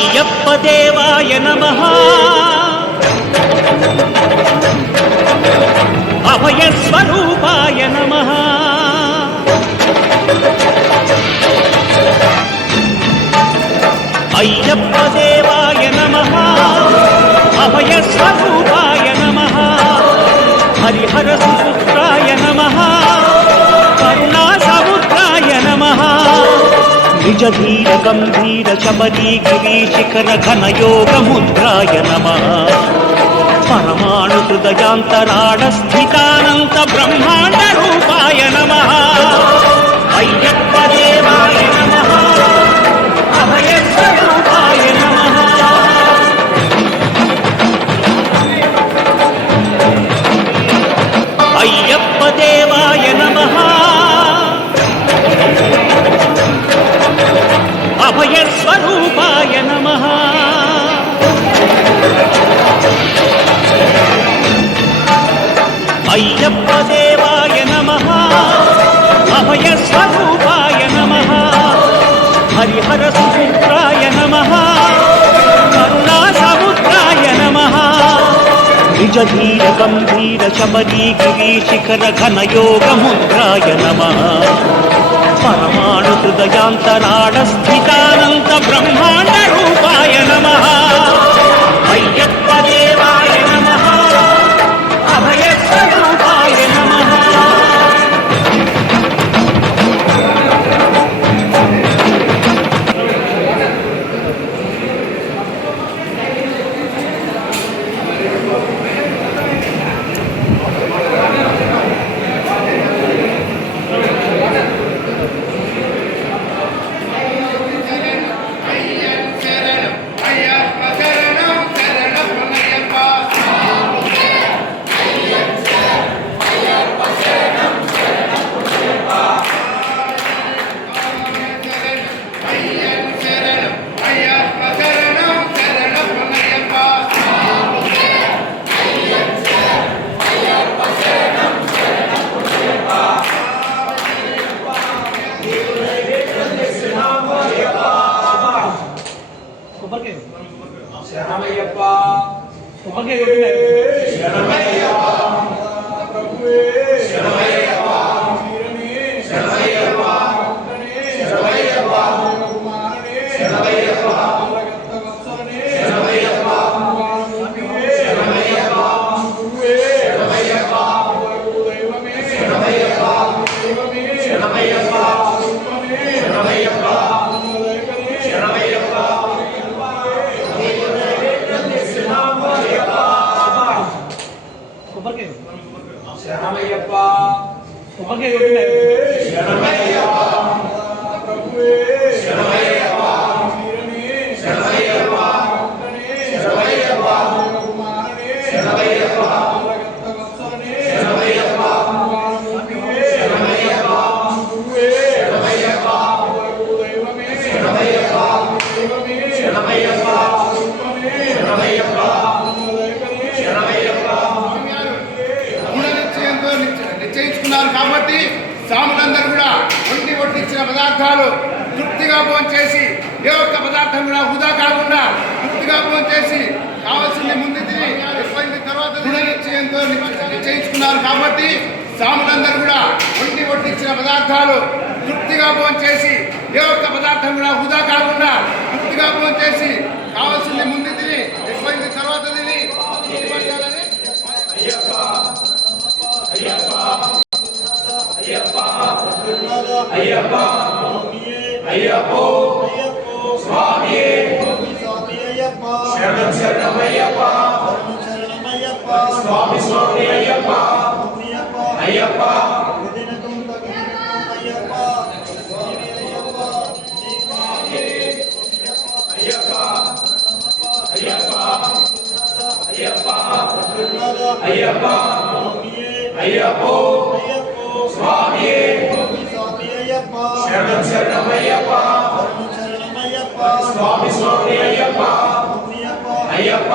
అయ్యప్ప దేవాయ నమః అభయ స్వరూపాయ నమః అయ్యప్ప దేవాయ నమః అభయ స్వరూపాయ నమః హరిహర సుపుత్రాయ నమః కరుణా సముద్రాయ నమః నిజ ధీర గంభీర శబరీ గిరీశిఖర ఘన యోగ ముద్రాయ నమః పరమాణు హృదయాంతరాళ స్థితానంత బ్రహ్మాండ రూపాయ నమః అయ్యప్ప దేవాయ నమః అభయ స్వరూపాయ నమః అయ్యప్ప దేవాయ నమః అభయ స్వరూపాయ నమః అయ్యప్ప దేవాయ నమః అభయ స్వరూపాయ నమః హరిహర సుపుత్రాయ నమః కరుణా సముద్రాయ నమః నిజ ధీర గంభీర శబరీ గిరీశిఖర ఘన యోగ ముద్రాయ నమః పరమాణు హృదయాంతరాళ స్థితానంత బ్రహ్మాండ రూపాయ నమః అయ్యప్ప దేవాయ నమః అభయ స్వరూపాయ నమః శరణమయ్యప్ప కాబట్టి సాములందరూ కూడా వడ్డించిన పదార్థాలు తృప్తిగా భోంచేసి ఏ ఒక్క పదార్థం కూడా వృధా కాకుండా తృప్తిగా భోంచేసి కావాల్సింది ముందు తిని తర్వాత నిశ్చయంతో నిశ్చయించుకున్నారు కాబట్టి సాములందరూ కూడా వడ్డించిన పదార్థాలు తృప్తిగా భోంచేసి ఏ ఒక్క పదార్థం కూడా వృధా కాకుండా తృప్తిగా భోంచేసి కావాల్సింది ముందు తిని తర్వాత తిని అయ్యప్ప అయ్యప్పో స్వామియే శరణం శరణమయ్యప్ప స్వామి స్వామి అయ్యప్ప అయ్యప్ప అయ్యప్ప అయ్యప్పో స్వామియే శరణం శరణమయ్యప్ప స్వామి స్వామి అయ్యప్ప అయ్యప్ప